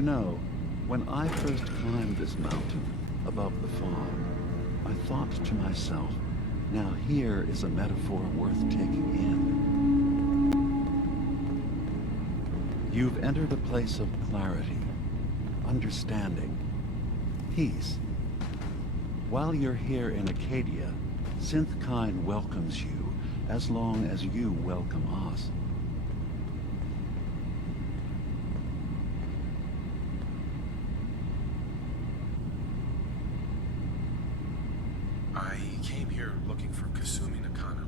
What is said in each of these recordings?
You know, when I first climbed this mountain above the fog, I thought to myself, now here is a metaphor worth taking in. You've entered a place of clarity, understanding, peace. While you're here in Acadia, Synthkind welcomes you as long as you welcome us. I came here looking for Kasumi Nakano.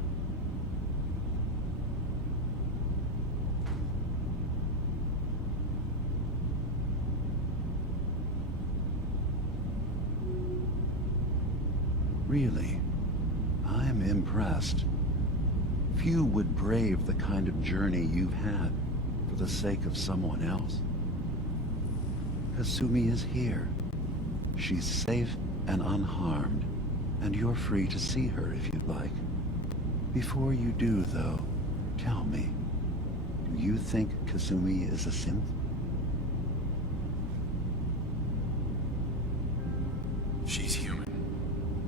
Really, I'm impressed. Few would brave the kind of journey you've had for the sake of someone else. Kasumi is here. She's safe and unharmed, and you're free to see her if you'd like. Before you do, though, tell me, do you think Kasumi is a synth? She's human,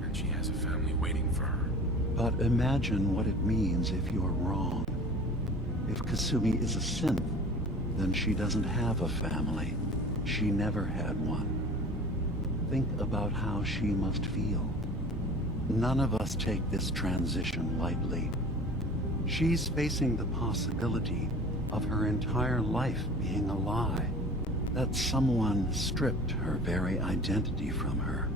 and she has a family waiting for her. But imagine what it means if you're wrong. If Kasumi is a synth, then she doesn't have a family. She never had one. Think about how she must feel. None of us take this transition lightly. She's facing the possibility of her entire life being a lie, that someone stripped her very identity from her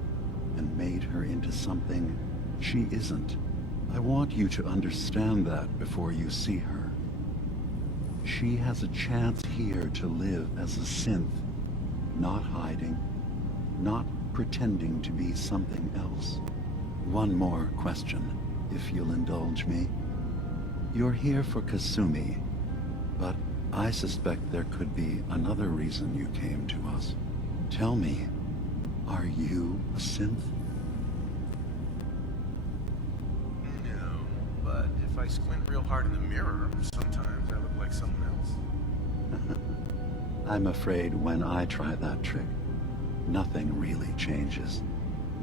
and made her into something she isn't. I want you to understand that before you see her. She has a chance here to live as a synth, not hiding, not pretending to be something else. One more question, if you'll indulge me. You're here for Kasumi, but I suspect there could be another reason you came to us. Tell me, are you a synth? No, but if I squint real hard in the mirror, sometimes I look like someone else. I'm afraid when I try that trick, nothing really changes.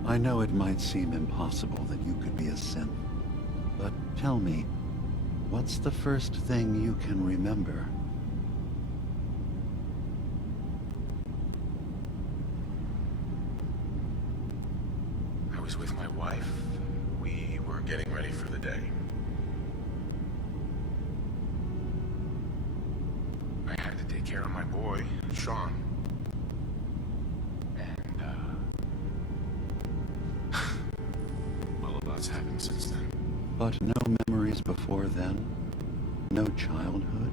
I know it might seem impossible that you could be a synth, but tell me, what's the first thing you can remember? I was with my wife. We were getting ready for the day. I had to take care of my boy, Sean. And, well, a lot's happened since then. But no memories before then? No childhood?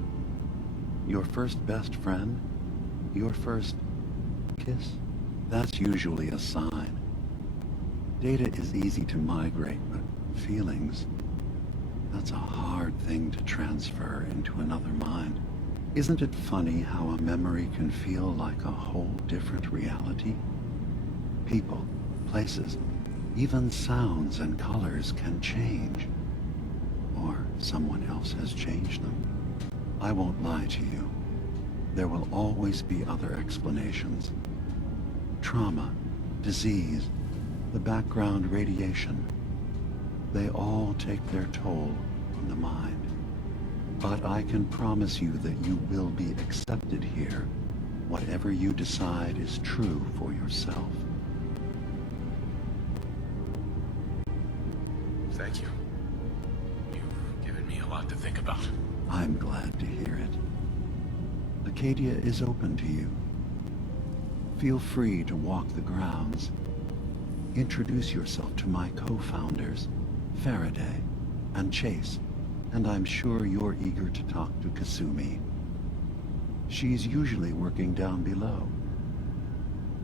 Your first best friend? Your first kiss? That's usually a sign. Data is easy to migrate, but feelings, that's a hard thing to transfer into another mind. Isn't it funny how a memory can feel like a whole different reality? People, places, even sounds and colors can change. Or someone else has changed them. I won't lie to you. There will always be other explanations. Trauma, disease, the background radiation. They all take their toll on the mind. But I can promise you that you will be accepted here, whatever you decide is true for yourself. Thank you. You've given me a lot to think about. I'm glad to hear it. Acadia is open to you. Feel free to walk the grounds. Introduce yourself to my co-founders, Faraday and Chase, and I'm sure you're eager to talk to Kasumi. She's usually working down below.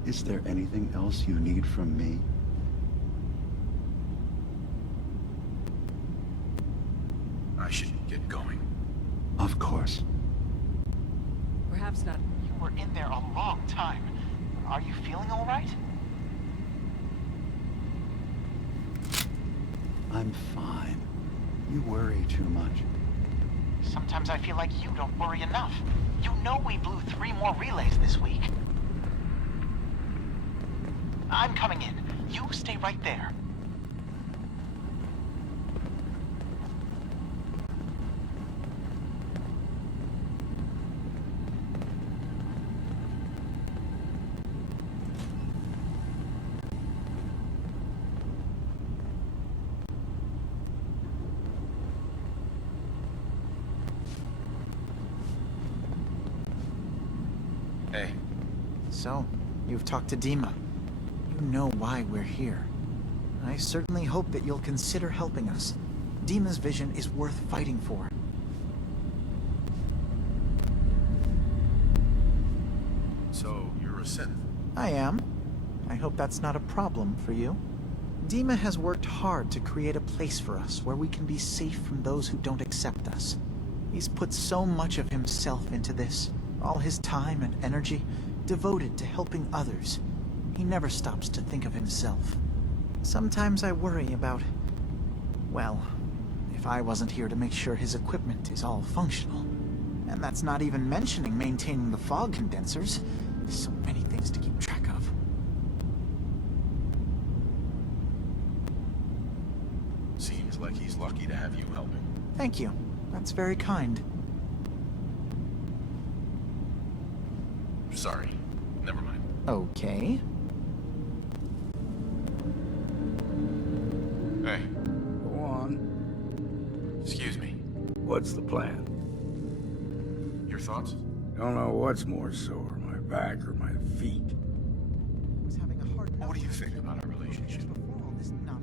Is there anything else you need from me? I should get going. Of course. Perhaps not. You were in there a long time. Are you feeling all right? I'm fine. You worry too much. Sometimes I feel like you don't worry enough. You know we blew 3 more relays this week. I'm coming in. You stay right there. Hey, So, you've talked to Dima. You know why we're here. I certainly hope that you'll consider helping us. Dima's vision is worth fighting for. so you're a synth? I am. I hope that's not a problem for you. Dima has worked hard to create a place for us where we can be safe from those who don't accept us. He's put so much of himself into this, all his time and energy devoted to helping others. He never stops to think of himself. Sometimes I worry about, well, if I wasn't here to make sure his equipment is all functional. And that's not even mentioning maintaining the fog condensers. There's so many things to keep track of. Seems like he's lucky to have you helping. Thank you. That's very kind. Sorry. Never mind. Okay. Hey, Go on. excuse me. What's the plan? Your thoughts? Don't know what's more sore, my back or my feet. What do you think about our relationship?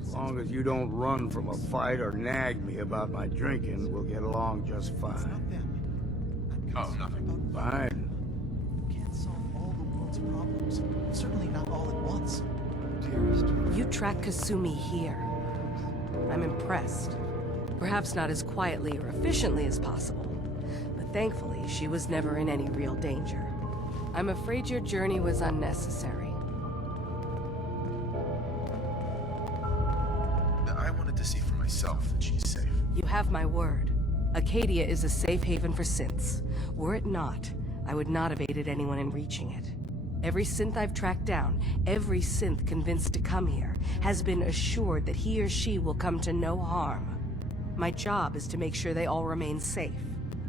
As long as you don't run from a fight or nag me about my drinking, we'll get along just fine. Oh, nothing. Fine. Can't solve all the world's problems. Certainly not all at once. You track Kasumi here. I'm impressed. Perhaps not as quietly or efficiently as possible, but thankfully she was never in any real danger. I'm afraid your journey was unnecessary. I wanted to see for myself that she's safe. You have my word. Acadia is a safe haven for synths. Were it not, I would not have aided anyone in reaching it. Every synth I've tracked down, every synth convinced to come here, has been assured that he or she will come to no harm. My job is to make sure they all remain safe,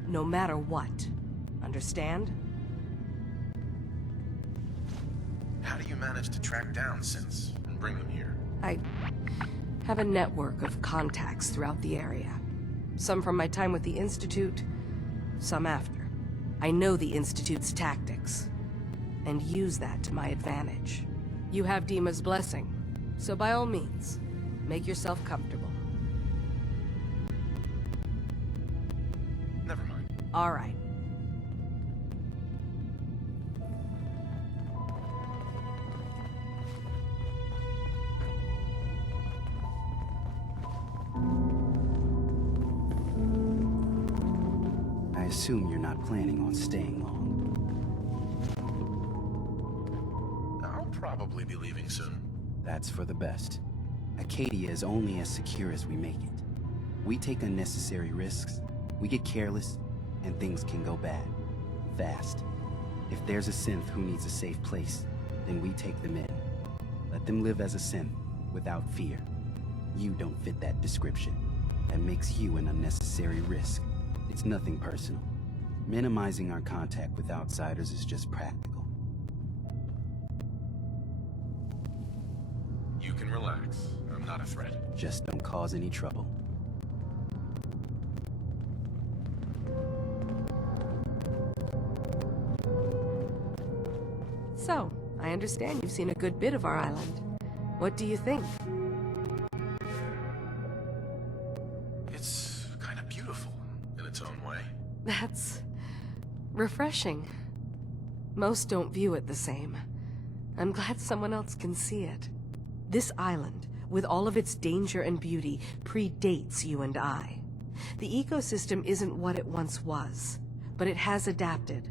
no matter what. Understand? How do you manage to track down synths and bring them here? I have a network of contacts throughout the area. Some from my time with the Institute, some after. I know the Institute's tactics, and use that to my advantage. You have Dima's blessing, so by all means, make yourself comfortable. Never mind. All right. I assume you're not planning on staying long. I'll probably be leaving soon. That's for the best. Acadia is only as secure as we make it. We take unnecessary risks, we get careless, and things can go bad. Fast. If there's a synth who needs a safe place, then we take them in. Let them live as a synth, without fear. You don't fit that description. That makes you an unnecessary risk. It's nothing personal. Minimizing our contact with outsiders is just practical. You can relax. I'm not a threat. Just don't cause any trouble. So, I understand you've seen a good bit of our island. What do you think? It's kind of beautiful in its own way. That's refreshing. Most don't view it the same. I'm glad someone else can see it. This island, with all of its danger and beauty, predates you and I. The ecosystem isn't what it once was, but it has adapted,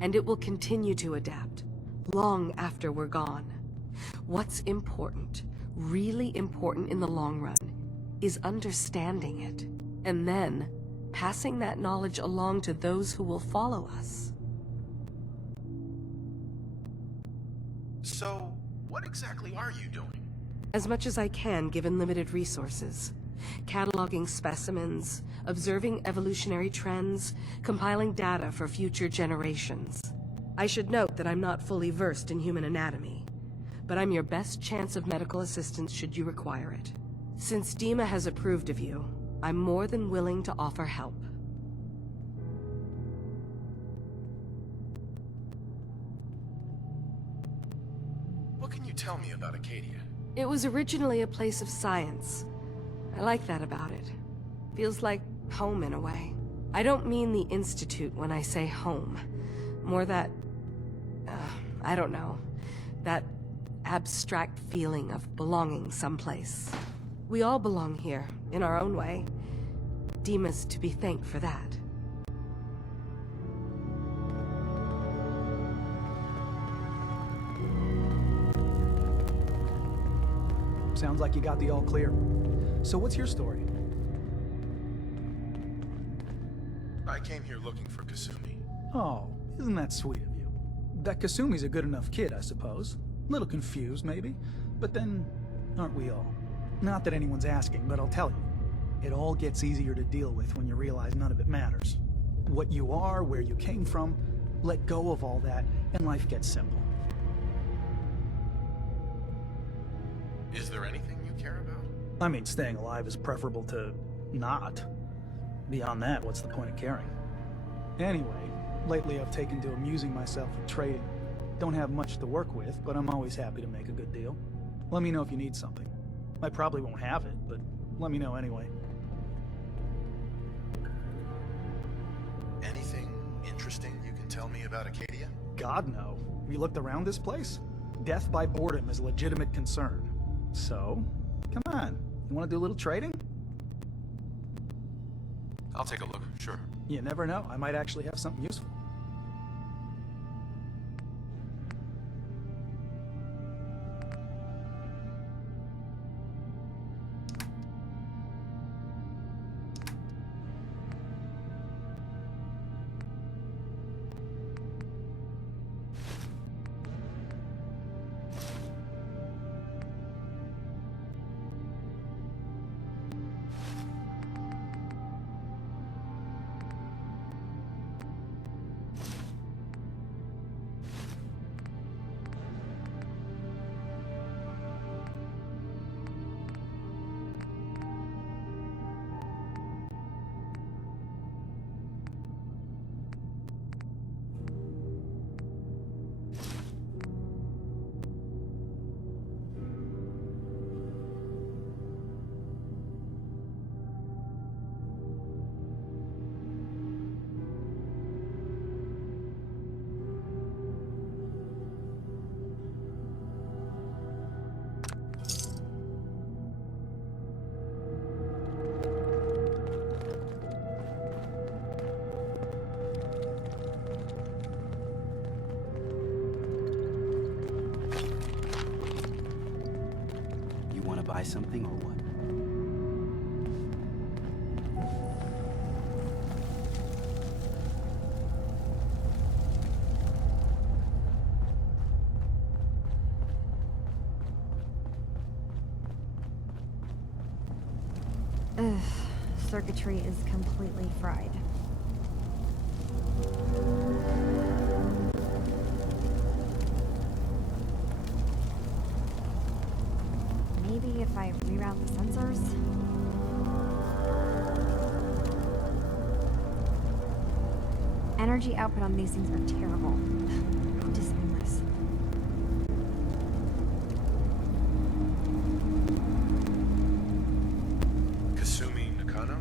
and it will continue to adapt, long after we're gone. What's important, really important in the long run, is understanding it, and then passing that knowledge along to those who will follow us. So, What exactly are you doing? As much as I can given limited resources. Cataloging specimens, observing evolutionary trends, compiling data for future generations. I should note that I'm not fully versed in human anatomy, but I'm your best chance of medical assistance should you require it. Since Dima has approved of you, I'm more than willing to offer help. What can you tell me about Acadia? It was originally a place of science. I like that about it. Feels like home in a way. I don't mean the Institute when I say home. More that... I don't know. That abstract feeling of belonging someplace. We all belong here, in our own way. Dima's to be thanked for that. Sounds like you got the all clear. So what's your story? I came here looking for Kasumi. Oh, isn't that sweet of you? That Kasumi's a good enough kid, I suppose. Little confused, maybe. But then, aren't we all? Not that anyone's asking, but I'll tell you. It all gets easier to deal with when you realize none of it matters. What you are, where you came from, let go of all that, and life gets simple. Is there anything you care about? I mean, staying alive is preferable to not. Beyond that, what's the point of caring? Anyway, lately I've taken to amusing myself with trading. Don't have much to work with, but I'm always happy to make a good deal. Let me know if you need something. I probably won't have it, but let me know anyway. Anything interesting you can tell me about Acadia? God, no. Have you looked around this place? Death by boredom is a legitimate concern. So, come on. You want to do a little trading? I'll take a look, sure. You never know. I might actually have something useful. Buy something or what? Ugh, circuitry is completely fried. Maybe if I reroute the sensors? Energy output on these things are terrible. How dishonest. Kasumi Nakano?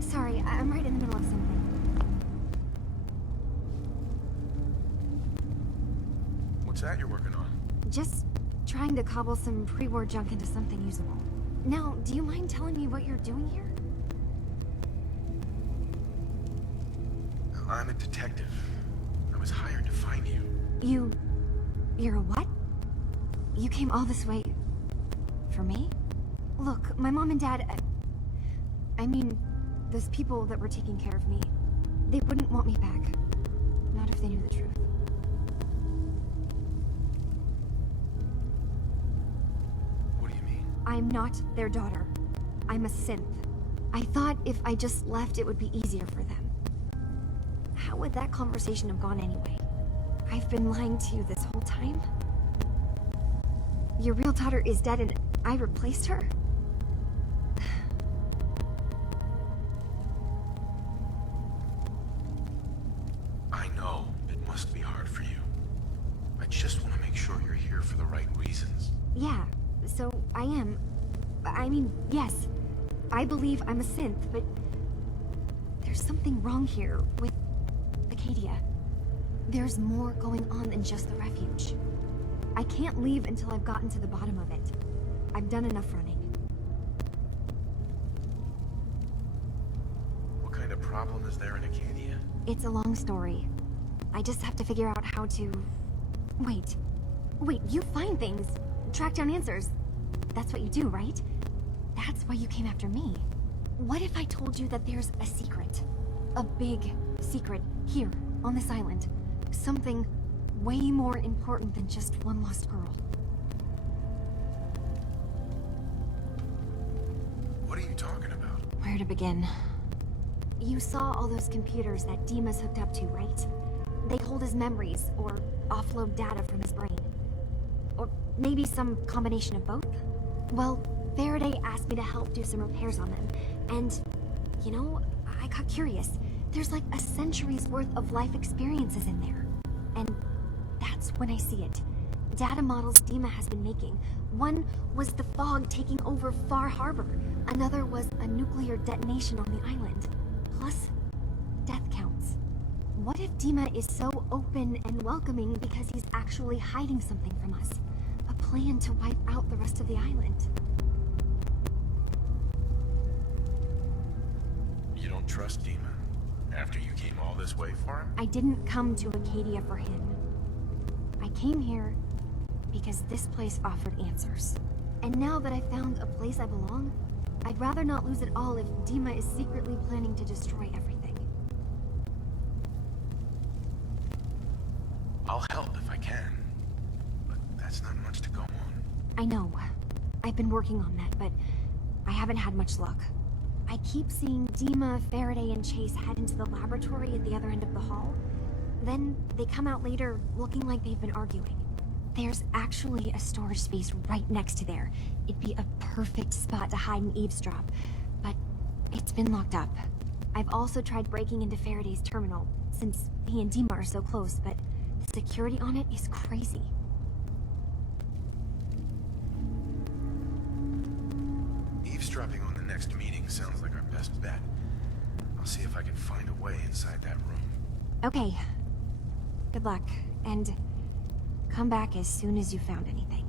Sorry, I'm right in the middle of something. What's that you're working on? Just trying to cobble some pre-war junk into something usable. Now, do you mind telling me what you're doing here? I'm a detective. I was hired to find you. You're a what? You came all this way... for me? Look, my mom and dad... I mean, those people that were taking care of me, they wouldn't want me back. Not if they knew the truth. I'm not their daughter. I'm a synth. I thought if I just left, it would be easier for them. How would that conversation have gone anyway? I've been lying to you this whole time? Your real daughter is dead and I replaced her? I know it must be hard for you. I just want to make sure you're here for the right reasons. Yeah, so I am. I mean, yes. I believe I'm a synth, but there's something wrong here with Acadia. There's more going on than just the refuge. I can't leave until I've gotten to the bottom of it. I've done enough running. What kind of problem is there in Acadia? It's a long story. I just have to figure out how to... Wait, you find things, track down answers. That's what you do, right? That's why you came after me. What if I told you that there's a secret? A big secret here, on this island. Something way more important than just one lost girl. What are you talking about? Where to begin? You saw all those computers that Dima's hooked up to, right? They hold his memories, or offload data from his brain. Or maybe some combination of both? Well, Faraday asked me to help do some repairs on them, and, you know, I got curious. There's like a century's worth of life experiences in there. And that's when I see it. Data models Dima has been making. One was the fog taking over Far Harbor. Another was a nuclear detonation on the island. Plus, death counts. What if Dima is so open and welcoming because he's actually hiding something from us? A plan to wipe out the rest of the island. You don't trust Dima? After you came all this way for him? I didn't come to Acadia for him. I came here because this place offered answers. And now that I found a place I belong, I'd rather not lose it all if Dima is secretly planning to destroy everything. I'll help if I can. But that's not much to go on. I know. I've been working on that, but I haven't had much luck. I keep seeing Dima, Faraday, and Chase head into the laboratory at the other end of the hall. Then they come out later looking like they've been arguing. There's actually a storage space right next to there. It'd be a perfect spot to hide and eavesdrop, but it's been locked up. I've also tried breaking into Faraday's terminal, since he and Dima are so close, but the security on it is crazy. Eavesdropping on the next meeting sounds like our best bet. I'll see if I can find a way inside that room. Okay. Good luck, and come back as soon as you found anything.